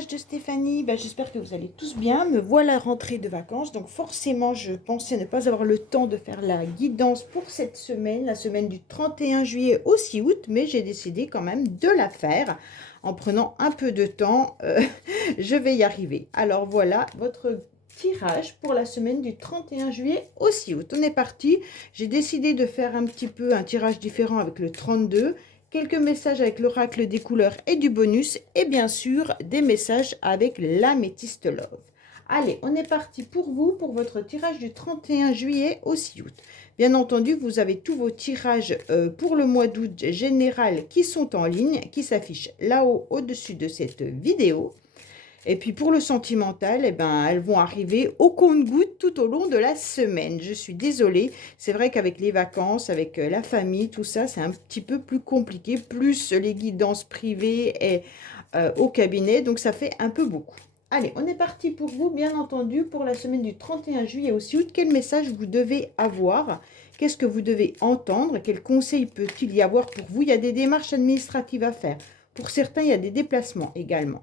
message de Stéphanie. J'espère que vous allez tous bien. Me voilà rentrée de vacances. Donc forcément, je pensais ne pas avoir le temps de faire la guidance pour cette semaine, la semaine du 31 juillet au 6 août. Mais j'ai décidé quand même de la faire en prenant un peu de temps. Je vais y arriver. Alors voilà votre tirage pour la semaine du 31 juillet au 6 août. On est parti. J'ai décidé de faire un petit peu un tirage différent avec le 32. Quelques messages avec l'oracle des couleurs et du bonus. Et bien sûr, des messages avec l'améthyste love. Allez, on est parti pour vous, pour votre tirage du 31 juillet au 6 août. Bien entendu, vous avez tous vos tirages pour le mois d'août général qui sont en ligne, qui s'affichent là-haut, au-dessus de cette vidéo. Et puis pour le sentimental, eh ben, elles vont arriver au compte-gouttes tout au long de la semaine. Je suis désolée, c'est vrai qu'avec les vacances, avec la famille, tout ça, c'est un petit peu plus compliqué, plus les guidances privées et au cabinet, donc ça fait un peu beaucoup. Allez, on est parti pour vous, bien entendu, pour la semaine du 31 juillet au 6 août. Quel message vous devez avoir? Qu'est-ce que vous devez entendre? Quel conseil peut-il y avoir pour vous? Il y a des démarches administratives à faire. Pour certains, il y a des déplacements également.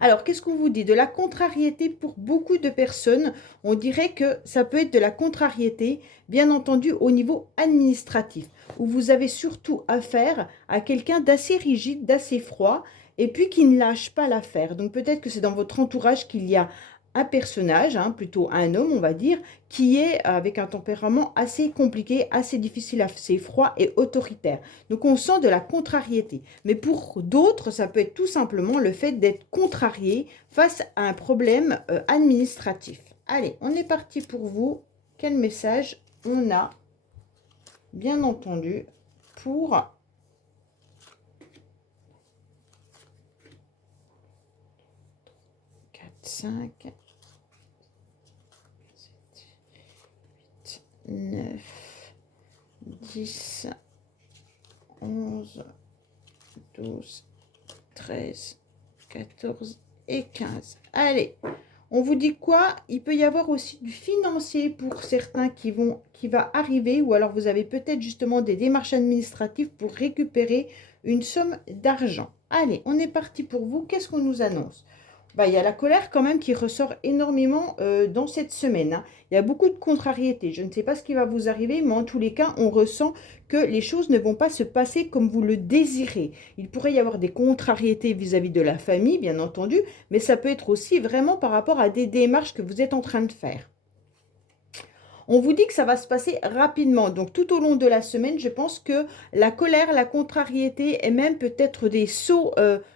Alors, qu'est-ce qu'on vous dit? De la contrariété pour beaucoup de personnes. On dirait que ça peut être de la contrariété, bien entendu, au niveau administratif, où vous avez surtout affaire à quelqu'un d'assez rigide, d'assez froid, et puis qui ne lâche pas l'affaire. Donc, peut-être que c'est dans votre entourage qu'il y a un personnage, plutôt un homme, on va dire, qui est avec un tempérament assez compliqué, assez difficile, assez froid et autoritaire. Donc, on sent de la contrariété. Mais pour d'autres, ça peut être tout simplement le fait d'être contrarié face à un problème administratif. Allez, on est parti pour vous. Quel message on a, bien entendu, pour 4, 5, 7, 8, 9, 10, 11, 12, 13, 14 et 15. Allez, on vous dit quoi? Il peut y avoir aussi du financier pour certains qui va arriver, ou alors vous avez peut-être justement des démarches administratives pour récupérer une somme d'argent. Allez, on est parti pour vous. Qu'est-ce qu'on nous annonce? Il y a la colère quand même qui ressort énormément dans cette semaine. Il y a beaucoup de contrariétés. Je ne sais pas ce qui va vous arriver, mais en tous les cas, on ressent que les choses ne vont pas se passer comme vous le désirez. Il pourrait y avoir des contrariétés vis-à-vis de la famille, bien entendu, mais ça peut être aussi vraiment par rapport à des démarches que vous êtes en train de faire. On vous dit que ça va se passer rapidement. Donc, tout au long de la semaine, je pense que la colère, la contrariété et même peut-être des sauts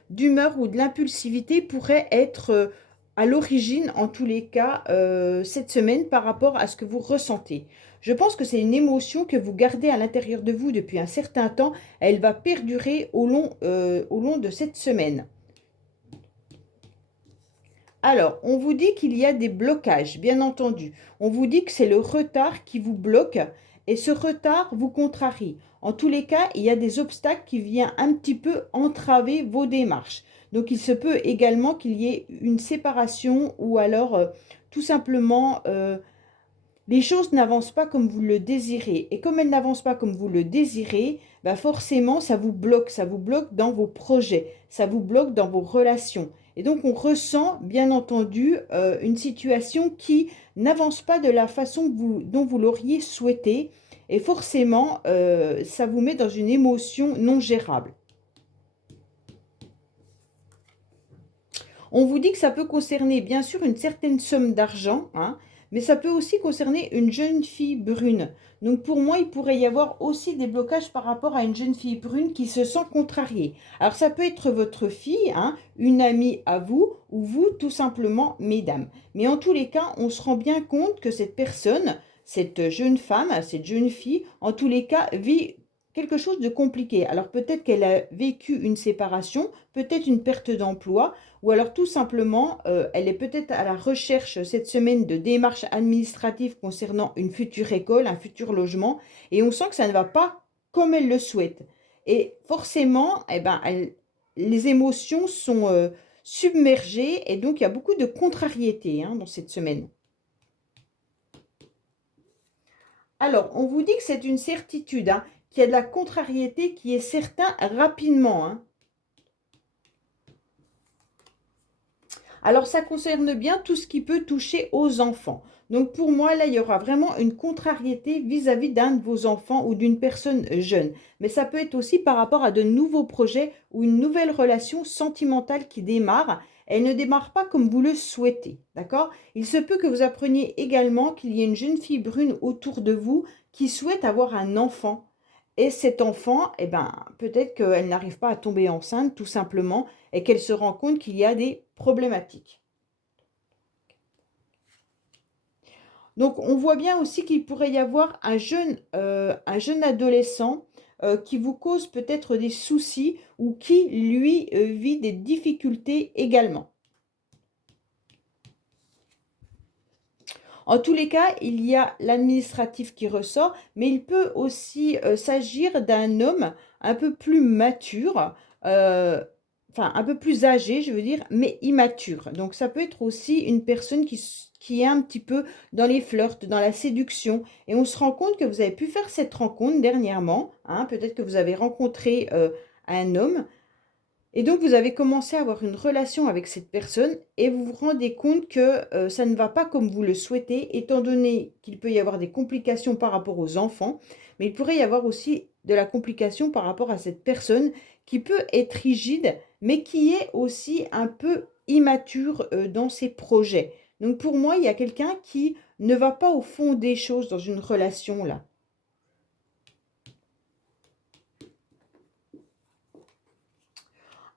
d'humeur ou de l'impulsivité pourraient être à l'origine, en tous les cas, cette semaine par rapport à ce que vous ressentez. Je pense que c'est une émotion que vous gardez à l'intérieur de vous depuis un certain temps. Elle va perdurer au long de cette semaine. Alors, on vous dit qu'il y a des blocages, bien entendu. On vous dit que c'est le retard qui vous bloque et ce retard vous contrarie. En tous les cas, il y a des obstacles qui viennent un petit peu entraver vos démarches. Donc, il se peut également qu'il y ait une séparation ou alors tout simplement les choses n'avancent pas comme vous le désirez. Et comme elles n'avancent pas comme vous le désirez, forcément, ça vous bloque dans vos projets, ça vous bloque dans vos relations. Et donc, on ressent, bien entendu, une situation qui n'avance pas de la façon dont vous l'auriez souhaité. Et forcément, ça vous met dans une émotion non gérable. On vous dit que ça peut concerner, bien sûr, une certaine somme d'argent, mais ça peut aussi concerner une jeune fille brune. Donc pour moi, il pourrait y avoir aussi des blocages par rapport à une jeune fille brune qui se sent contrariée. Alors ça peut être votre fille, une amie à vous, ou vous, tout simplement, mesdames. Mais en tous les cas, on se rend bien compte que cette personne, cette jeune femme, cette jeune fille, en tous les cas, vit quelque chose de compliqué. Alors peut-être qu'elle a vécu une séparation, peut-être une perte d'emploi, ou alors tout simplement, elle est peut-être à la recherche cette semaine de démarches administratives concernant une future école, un futur logement, et on sent que ça ne va pas comme elle le souhaite. Et forcément, les émotions sont submergées, et donc il y a beaucoup de contrariétés dans cette semaine. Alors, on vous dit que c'est une certitude, qu'il y a de la contrariété qui est certain rapidement. Alors, ça concerne bien tout ce qui peut toucher aux enfants. Donc, pour moi, là, il y aura vraiment une contrariété vis-à-vis d'un de vos enfants ou d'une personne jeune. Mais ça peut être aussi par rapport à de nouveaux projets ou une nouvelle relation sentimentale qui démarre. Elle ne démarre pas comme vous le souhaitez, d'accord? Il se peut que vous appreniez également qu'il y ait une jeune fille brune autour de vous qui souhaite avoir un enfant. Et cet enfant, eh ben, peut-être qu'elle n'arrive pas à tomber enceinte, tout simplement, et qu'elle se rend compte qu'il y a des problématiques. Donc, on voit bien aussi qu'il pourrait y avoir un jeune adolescent qui vous cause peut-être des soucis ou qui, lui, vit des difficultés également. En tous les cas, il y a l'administratif qui ressort, mais il peut aussi s'agir d'un homme un peu plus mature, euh, enfin un peu plus âgé, je veux dire, mais immature. Donc ça peut être aussi une personne qui est un petit peu dans les flirts, dans la séduction. Et on se rend compte que vous avez pu faire cette rencontre dernièrement, hein, peut-être que vous avez rencontré un homme et donc, vous avez commencé à avoir une relation avec cette personne et vous vous rendez compte que ça ne va pas comme vous le souhaitez, étant donné qu'il peut y avoir des complications par rapport aux enfants, mais il pourrait y avoir aussi de la complication par rapport à cette personne qui peut être rigide, mais qui est aussi un peu immature dans ses projets. Donc, pour moi, il y a quelqu'un qui ne va pas au fond des choses dans une relation là.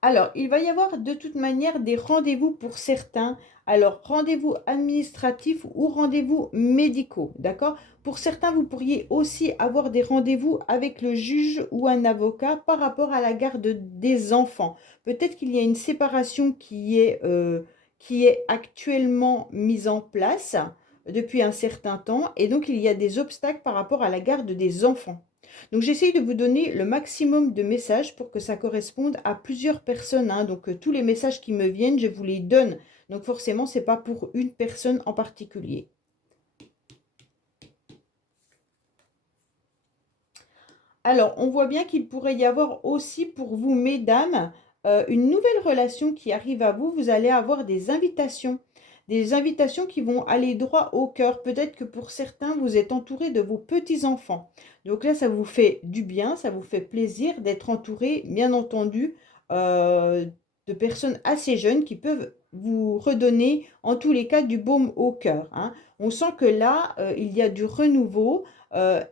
Alors, il va y avoir de toute manière des rendez-vous pour certains. Alors, rendez-vous administratifs ou rendez-vous médicaux, d'accord? Pour certains, vous pourriez aussi avoir des rendez-vous avec le juge ou un avocat par rapport à la garde des enfants. Peut-être qu'il y a une séparation qui est actuellement mise en place depuis un certain temps et donc il y a des obstacles par rapport à la garde des enfants. Donc j'essaye de vous donner le maximum de messages pour que ça corresponde à plusieurs personnes, hein. Donc tous les messages qui me viennent, je vous les donne. Donc forcément, ce n'est pas pour une personne en particulier. Alors, on voit bien qu'il pourrait y avoir aussi pour vous, mesdames, une nouvelle relation qui arrive à vous. Vous allez avoir des invitations qui vont aller droit au cœur. Peut-être que pour certains, vous êtes entouré de vos petits-enfants. Donc là, ça vous fait du bien, ça vous fait plaisir d'être entouré, bien entendu, euh, de personnes assez jeunes qui peuvent vous redonner, en tous les cas, du baume au cœur, hein. On sent que là, il y a du renouveau.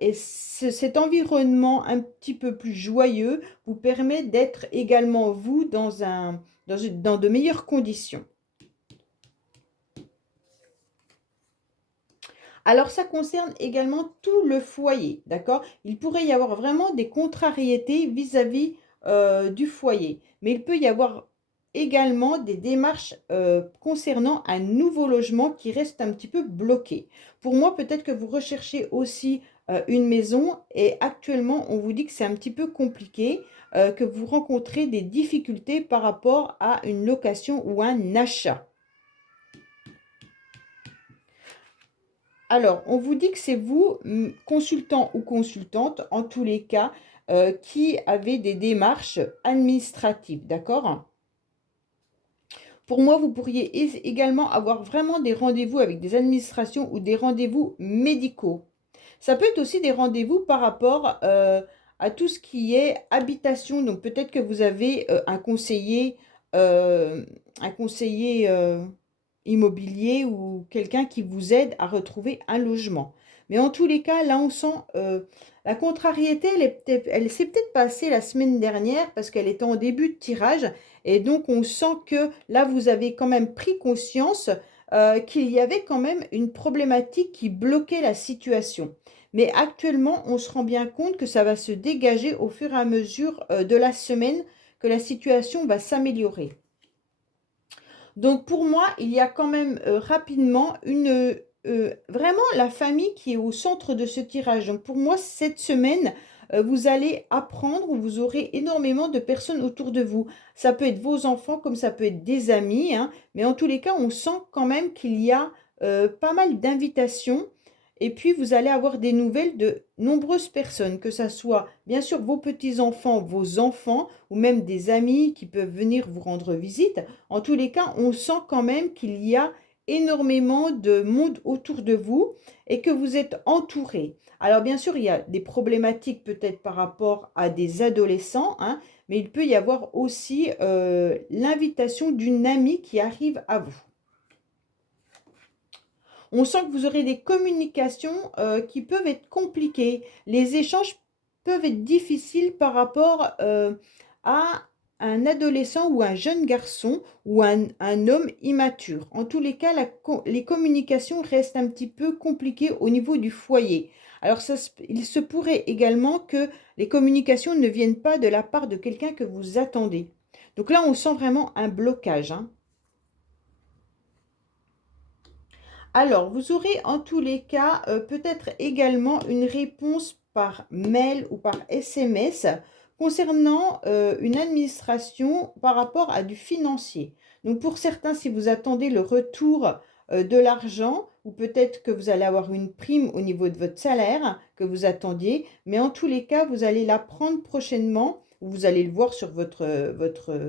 Et cet environnement un petit peu plus joyeux vous permet d'être également, vous, dans de meilleures conditions. Alors, ça concerne également tout le foyer, d'accord? Il pourrait y avoir vraiment des contrariétés vis-à-vis du foyer, mais il peut y avoir également des démarches concernant un nouveau logement qui reste un petit peu bloqué. Pour moi, peut-être que vous recherchez aussi une maison et actuellement, on vous dit que c'est un petit peu compliqué, que vous rencontrez des difficultés par rapport à une location ou un achat. Alors, on vous dit que c'est vous, consultant ou consultante, en tous les cas, qui avez des démarches administratives, d'accord? Pour moi, vous pourriez également avoir vraiment des rendez-vous avec des administrations ou des rendez-vous médicaux. Ça peut être aussi des rendez-vous par rapport à tout ce qui est habitation. Donc peut-être que vous avez euh, un conseiller immobilier ou quelqu'un qui vous aide à retrouver un logement. Mais en tous les cas, là, on sent la contrariété, elle s'est peut-être passée la semaine dernière parce qu'elle était en début de tirage. Et donc, on sent que là, vous avez quand même pris conscience qu'il y avait quand même une problématique qui bloquait la situation. Mais actuellement, on se rend bien compte que ça va se dégager au fur et à mesure de la semaine, que la situation va s'améliorer. Donc pour moi, il y a quand même rapidement vraiment la famille qui est au centre de ce tirage. Donc pour moi, cette semaine, vous allez apprendre, vous aurez énormément de personnes autour de vous. Ça peut être vos enfants comme ça peut être des amis, hein, mais en tous les cas, on sent quand même qu'il y a pas mal d'invitations Et puis, vous allez avoir des nouvelles de nombreuses personnes, que ce soit bien sûr vos petits-enfants, vos enfants, ou même des amis qui peuvent venir vous rendre visite. En tous les cas, on sent quand même qu'il y a énormément de monde autour de vous et que vous êtes entouré. Alors bien sûr, il y a des problématiques peut-être par rapport à des adolescents, hein, mais il peut y avoir aussi l'invitation d'une amie qui arrive à vous. On sent que vous aurez des communications qui peuvent être compliquées. Les échanges peuvent être difficiles par rapport à un adolescent ou un jeune garçon ou un homme immature. En tous les cas, les communications restent un petit peu compliquées au niveau du foyer. Alors, il se pourrait également que les communications ne viennent pas de la part de quelqu'un que vous attendez. Donc là, on sent vraiment un blocage, hein. Alors, vous aurez en tous les cas peut-être également une réponse par mail ou par SMS concernant une administration par rapport à du financier. Donc, pour certains, si vous attendez le retour de l'argent, ou peut-être que vous allez avoir une prime au niveau de votre salaire que vous attendiez, mais en tous les cas, vous allez la prendre prochainement, ou vous allez le voir sur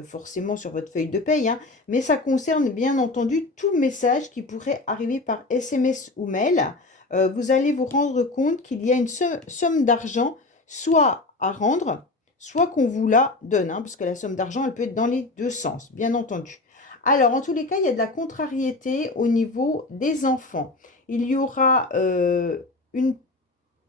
forcément sur votre feuille de paye, hein, mais ça concerne bien entendu tout message qui pourrait arriver par SMS ou mail. Vous allez vous rendre compte qu'il y a une somme d'argent soit à rendre, soit qu'on vous la donne, hein, parce que la somme d'argent, elle peut être dans les deux sens, bien entendu. Alors, en tous les cas, il y a de la contrariété au niveau des enfants. Il y aura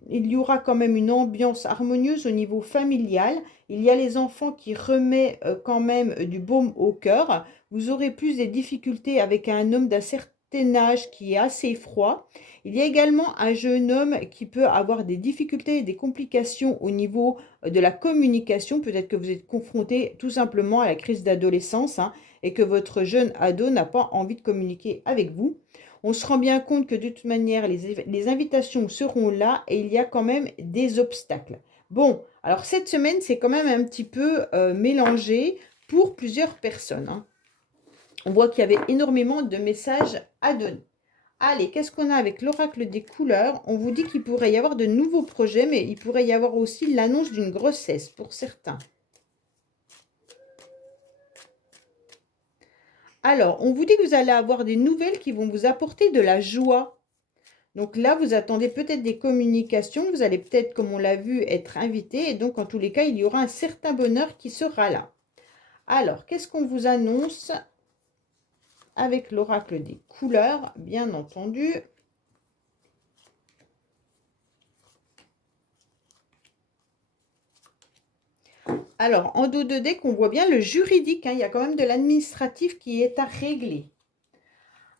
il y aura quand même une ambiance harmonieuse au niveau familial. Il y a les enfants qui remettent quand même du baume au cœur. Vous aurez plus des difficultés avec un homme d'un certain âge qui est assez froid. Il y a également un jeune homme qui peut avoir des difficultés et des complications au niveau de la communication. Peut-être que vous êtes confronté tout simplement à la crise d'adolescence, hein, et que votre jeune ado n'a pas envie de communiquer avec vous. On se rend bien compte que de toute manière, les invitations seront là et il y a quand même des obstacles. Bon, alors cette semaine, c'est quand même un petit peu mélangé pour plusieurs personnes, hein. On voit qu'il y avait énormément de messages à donner. Allez, qu'est-ce qu'on a avec l'oracle des couleurs? On vous dit qu'il pourrait y avoir de nouveaux projets, mais il pourrait y avoir aussi l'annonce d'une grossesse pour certains. Alors, on vous dit que vous allez avoir des nouvelles qui vont vous apporter de la joie. Donc là, vous attendez peut-être des communications. Vous allez peut-être, comme on l'a vu, être invité. Et donc, en tous les cas, il y aura un certain bonheur qui sera là. Alors, qu'est-ce qu'on vous annonce avec l'oracle des couleurs, bien entendu? Alors, en dos de deck, on voit bien le juridique, hein. Il y a quand même de l'administratif qui est à régler.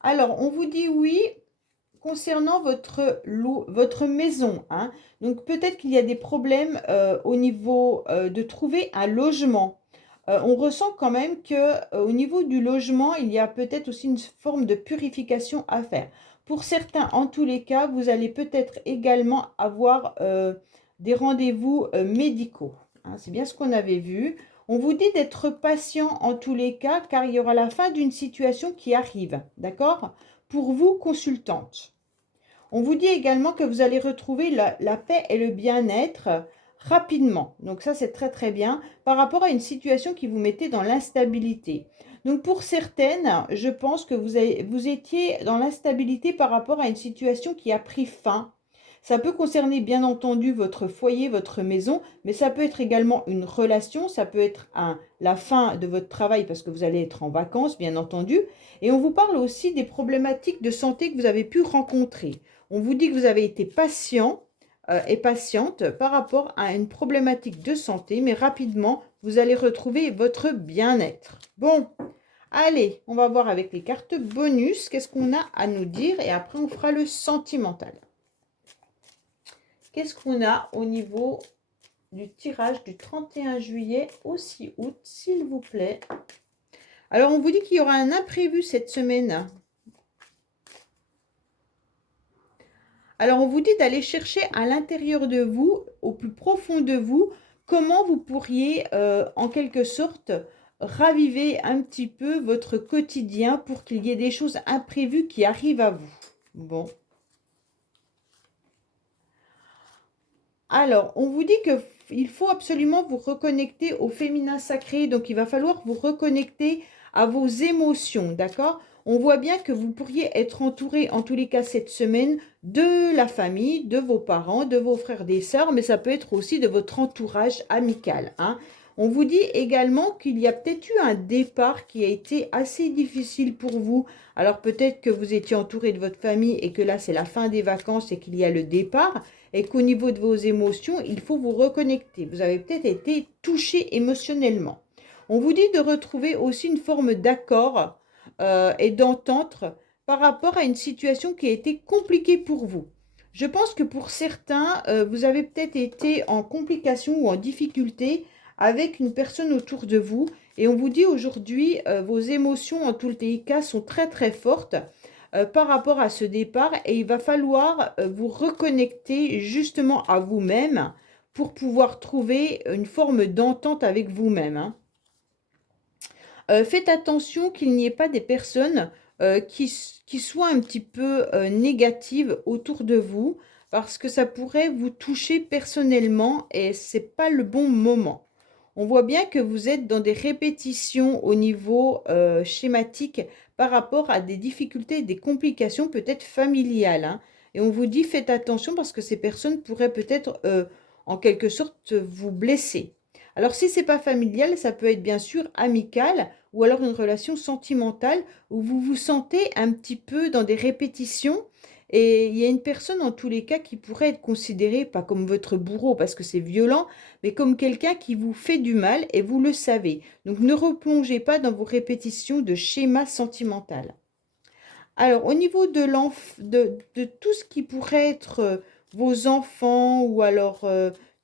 Alors, on vous dit oui concernant votre maison, hein. Donc, peut-être qu'il y a des problèmes au niveau de trouver un logement. On ressent quand même que au niveau du logement, il y a peut-être aussi une forme de purification à faire. Pour certains, en tous les cas, vous allez peut-être également avoir des rendez-vous médicaux, hein. C'est bien ce qu'on avait vu. On vous dit d'être patient en tous les cas, car il y aura la fin d'une situation qui arrive, d'accord? Pour vous, consultante. On vous dit également que vous allez retrouver la paix et le bien-être rapidement. Donc ça, c'est très très bien par rapport à une situation qui vous mettait dans l'instabilité. Donc pour certaines, je pense que vous étiez dans l'instabilité par rapport à une situation qui a pris fin. Ça peut concerner bien entendu votre foyer, votre maison, mais ça peut être également une relation, ça peut être la fin de votre travail parce que vous allez être en vacances, bien entendu. Et on vous parle aussi des problématiques de santé que vous avez pu rencontrer. On vous dit que vous avez été patient et patiente par rapport à une problématique de santé, mais rapidement, vous allez retrouver votre bien-être. Bon, allez, on va voir avec les cartes bonus, qu'est-ce qu'on a à nous dire, et après, on fera le sentimental. Qu'est-ce qu'on a au niveau du tirage du 31 juillet au 6 août, s'il vous plaît? Alors, on vous dit qu'il y aura un imprévu cette semaine. Alors, on vous dit d'aller chercher à l'intérieur de vous, au plus profond de vous, comment vous pourriez, en quelque sorte, raviver un petit peu votre quotidien pour qu'il y ait des choses imprévues qui arrivent à vous. Bon. Alors, on vous dit que il faut absolument vous reconnecter au féminin sacré. Donc, il va falloir vous reconnecter à vos émotions, d'accord? On voit bien que vous pourriez être entouré, en tous les cas cette semaine, de la famille, de vos parents, de vos frères et sœurs, mais ça peut être aussi de votre entourage amical, hein. On vous dit également qu'il y a peut-être eu un départ qui a été assez difficile pour vous. Alors peut-être que vous étiez entouré de votre famille et que là c'est la fin des vacances et qu'il y a le départ et qu'au niveau de vos émotions, il faut vous reconnecter. Vous avez peut-être été touché émotionnellement. On vous dit de retrouver aussi une forme d'accord et d'entente par rapport à une situation qui a été compliquée pour vous. Je pense que pour certains, vous avez peut-être été en complication ou en difficulté avec une personne autour de vous. Et on vous dit aujourd'hui, vos émotions en tous les cas sont très très fortes par rapport à ce départ et il va falloir vous reconnecter justement à vous-même pour pouvoir trouver une forme d'entente avec vous-même, hein. Faites attention qu'il n'y ait pas des personnes qui soient un petit peu négatives autour de vous parce que ça pourrait vous toucher personnellement et c'est pas le bon moment. On voit bien que vous êtes dans des répétitions au niveau schématique par rapport à des difficultés, des complications peut-être familiales, hein. Et on vous dit faites attention parce que ces personnes pourraient peut-être en quelque sorte vous blesser. Alors si c'est pas familial, ça peut être bien sûr amical ou alors une relation sentimentale où vous vous sentez un petit peu dans des répétitions et il y a une personne en tous les cas qui pourrait être considérée pas comme votre bourreau parce que c'est violent, mais comme quelqu'un qui vous fait du mal et vous le savez. Donc ne replongez pas dans vos répétitions de schéma sentimental. Alors, au niveau de tout ce qui pourrait être vos enfants ou alors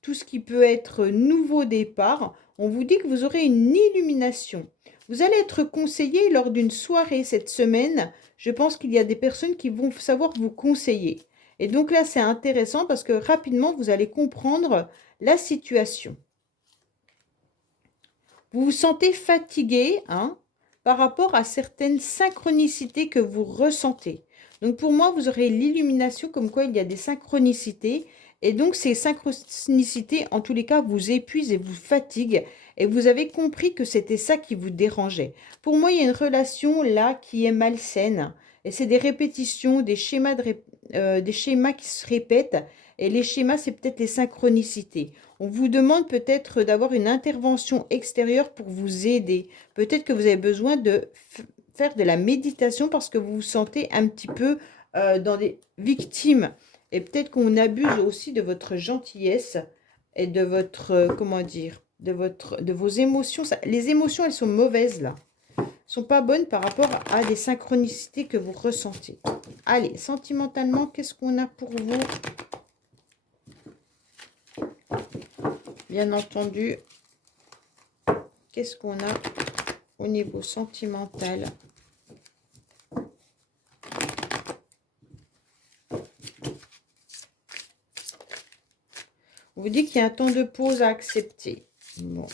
tout ce qui peut être nouveau départ, on vous dit que vous aurez une illumination. Vous allez être conseillé lors d'une soirée cette semaine. Je pense qu'il y a des personnes qui vont savoir vous conseiller. Et donc là, c'est intéressant parce que rapidement, vous allez comprendre la situation. Vous vous sentez fatigué, hein, par rapport à certaines synchronicités que vous ressentez. Donc pour moi, vous aurez l'illumination comme quoi il y a des synchronicités. Et donc ces synchronicités, en tous les cas, vous épuisent et vous fatiguent. Et vous avez compris que c'était ça qui vous dérangeait. Pour moi, il y a une relation là qui est malsaine. Et c'est des répétitions, des schémas qui se répètent. Et les schémas, c'est peut-être les synchronicités. On vous demande peut-être d'avoir une intervention extérieure pour vous aider. Peut-être que vous avez besoin de faire de la méditation parce que vous vous sentez un petit peu dans des victimes. Et peut-être qu'on abuse aussi de votre gentillesse et de votre, comment dire, de vos émotions. Les émotions, elles sont mauvaises là. Elles ne sont pas bonnes par rapport à des synchronicités que vous ressentez. Allez, sentimentalement, qu'est-ce qu'on a pour vous ? Bien entendu, qu'est-ce qu'on a au niveau sentimental? On vous dit qu'il y a un temps de pause à accepter. Bon.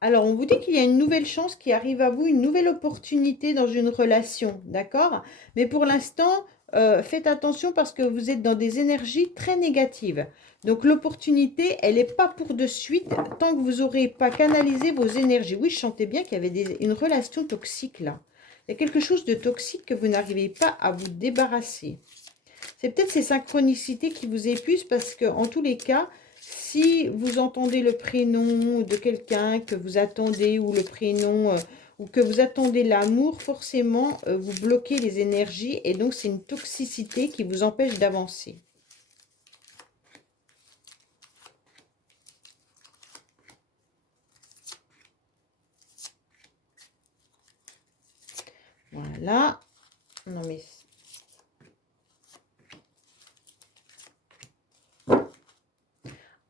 Alors, on vous dit qu'il y a une nouvelle chance qui arrive à vous, une nouvelle opportunité dans une relation, d'accord? Mais pour l'instant, faites attention parce que vous êtes dans des énergies très négatives. Donc, l'opportunité, elle n'est pas pour de suite tant que vous n'aurez pas canalisé vos énergies. Oui, je sentais bien qu'il y avait une relation toxique là. Il y a quelque chose de toxique que vous n'arrivez pas à vous débarrasser. C'est peut-être ces synchronicités qui vous épuisent parce que, en tous les cas, si vous entendez le prénom de quelqu'un que vous attendez ou le prénom ou que vous attendez l'amour, forcément, vous bloquez les énergies et donc c'est une toxicité qui vous empêche d'avancer. Voilà. Non mais...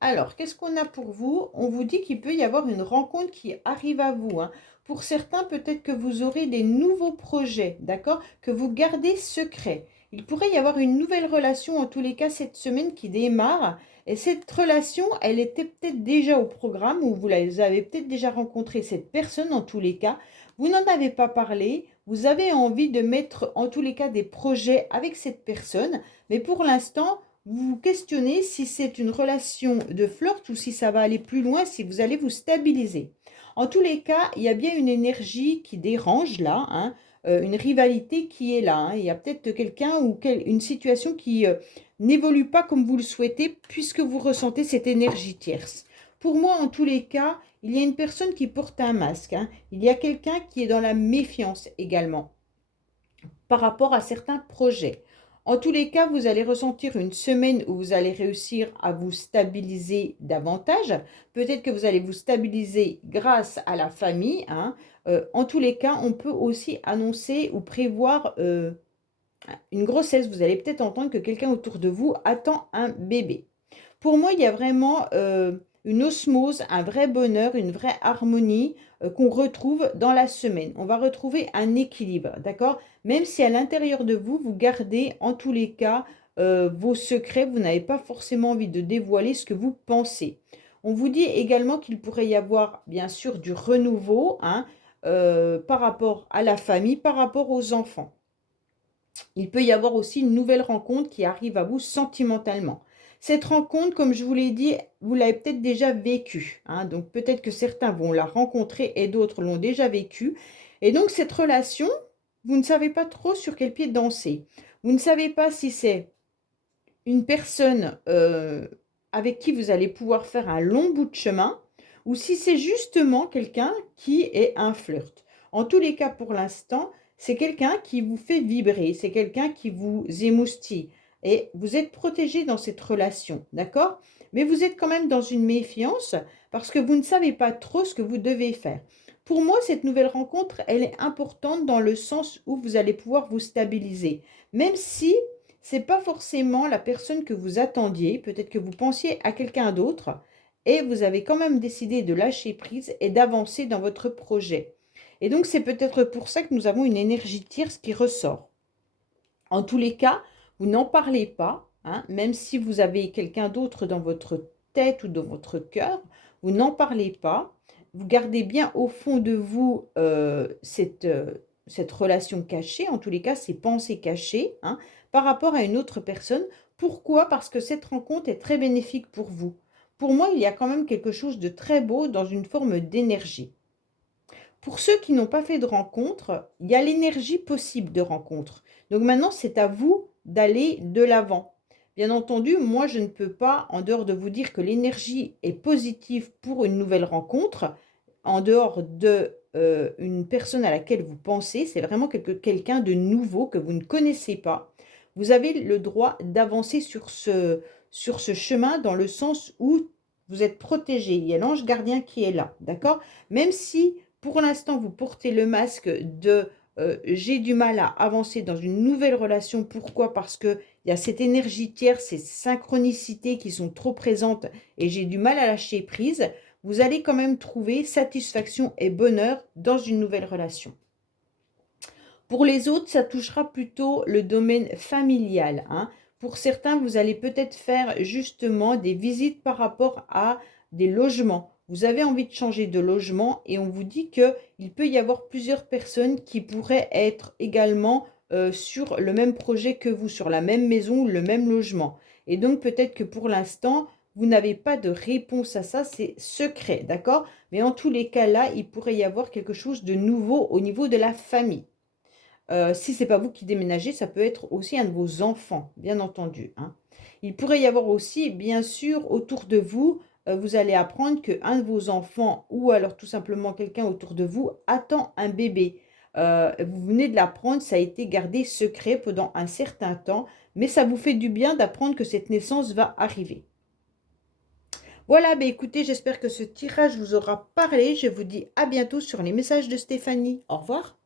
Alors, qu'est-ce qu'on a pour vous? On vous dit qu'il peut y avoir une rencontre qui arrive à vous, hein. Pour certains, peut-être que vous aurez des nouveaux projets, d'accord? Que vous gardez secrets. Il pourrait y avoir une nouvelle relation, en tous les cas, cette semaine qui démarre. Et cette relation, elle était peut-être déjà au programme ou vous avez peut-être déjà rencontré cette personne en tous les cas. Vous n'en avez pas parlé, vous avez envie de mettre en tous les cas des projets avec cette personne, mais pour l'instant, vous vous questionnez si c'est une relation de flirt ou si ça va aller plus loin, si vous allez vous stabiliser. En tous les cas, il y a bien une énergie qui dérange là, hein, une rivalité qui est là, hein. Il y a peut-être quelqu'un ou une situation qui n'évolue pas comme vous le souhaitez puisque vous ressentez cette énergie tierce. Pour moi, en tous les cas, il y a une personne qui porte un masque, hein. Il y a quelqu'un qui est dans la méfiance également par rapport à certains projets. En tous les cas, vous allez ressentir une semaine où vous allez réussir à vous stabiliser davantage. Peut-être que vous allez vous stabiliser grâce à la famille, hein. En tous les cas, on peut aussi annoncer ou prévoir une grossesse. Vous allez peut-être entendre que quelqu'un autour de vous attend un bébé. Pour moi, il y a vraiment une osmose, un vrai bonheur, une vraie harmonie qu'on retrouve dans la semaine. On va retrouver un équilibre, d'accord? Même si à l'intérieur de vous, vous gardez en tous les cas vos secrets, vous n'avez pas forcément envie de dévoiler ce que vous pensez. On vous dit également qu'il pourrait y avoir bien sûr du renouveau, hein, par rapport à la famille, par rapport aux enfants. Il peut y avoir aussi une nouvelle rencontre qui arrive à vous sentimentalement. Cette rencontre, comme je vous l'ai dit, vous l'avez peut-être déjà vécue, hein, donc peut-être que certains vont la rencontrer et d'autres l'ont déjà vécue. Et donc cette relation, vous ne savez pas trop sur quel pied danser. Vous ne savez pas si c'est une personne avec qui vous allez pouvoir faire un long bout de chemin ou si c'est justement quelqu'un qui est un flirt. En tous les cas, pour l'instant, c'est quelqu'un qui vous fait vibrer, c'est quelqu'un qui vous émoustille et vous êtes protégé dans cette relation, d'accord? Mais vous êtes quand même dans une méfiance parce que vous ne savez pas trop ce que vous devez faire. Pour moi, cette nouvelle rencontre, elle est importante dans le sens où vous allez pouvoir vous stabiliser. Même si c'est pas forcément la personne que vous attendiez, peut-être que vous pensiez à quelqu'un d'autre et vous avez quand même décidé de lâcher prise et d'avancer dans votre projet. Et donc, c'est peut-être pour ça que nous avons une énergie tierce qui ressort. En tous les cas, vous n'en parlez pas, hein, même si vous avez quelqu'un d'autre dans votre tête ou dans votre cœur, vous n'en parlez pas. Vous gardez bien au fond de vous cette relation cachée, en tous les cas, ces pensées cachées, hein, par rapport à une autre personne. Pourquoi? Parce que cette rencontre est très bénéfique pour vous. Pour moi, il y a quand même quelque chose de très beau dans une forme d'énergie. Pour ceux qui n'ont pas fait de rencontre, il y a l'énergie possible de rencontre. Donc maintenant, c'est à vous d'aller de l'avant. Bien entendu, moi, je ne peux pas, en dehors de vous dire que l'énergie est positive pour une nouvelle rencontre, en dehors de une personne à laquelle vous pensez, c'est vraiment quelqu'un de nouveau que vous ne connaissez pas. Vous avez le droit d'avancer sur ce chemin dans le sens où vous êtes protégé. Il y a l'ange gardien qui est là, d'accord? Même si pour l'instant, vous portez le masque de j'ai du mal à avancer dans une nouvelle relation. Pourquoi? Parce qu'il y a cette énergie tierce, ces synchronicités qui sont trop présentes et j'ai du mal à lâcher prise. Vous allez quand même trouver satisfaction et bonheur dans une nouvelle relation. Pour les autres, ça touchera plutôt le domaine familial, hein. Pour certains, vous allez peut-être faire justement des visites par rapport à des logements. Vous avez envie de changer de logement et on vous dit qu'il peut y avoir plusieurs personnes qui pourraient être également sur le même projet que vous, sur la même maison ou le même logement. Et donc peut-être que pour l'instant, vous n'avez pas de réponse à ça, c'est secret, d'accord? Mais en tous les cas là, il pourrait y avoir quelque chose de nouveau au niveau de la famille. Si ce n'est pas vous qui déménagez, ça peut être aussi un de vos enfants, bien entendu, hein. Il pourrait y avoir aussi, bien sûr, autour de vous, vous allez apprendre qu'un de vos enfants ou alors tout simplement quelqu'un autour de vous attend un bébé. Vous venez de l'apprendre, ça a été gardé secret pendant un certain temps, mais ça vous fait du bien d'apprendre que cette naissance va arriver. Voilà, ben écoutez, j'espère que ce tirage vous aura parlé. Je vous dis à bientôt sur les messages de Stéphanie. Au revoir.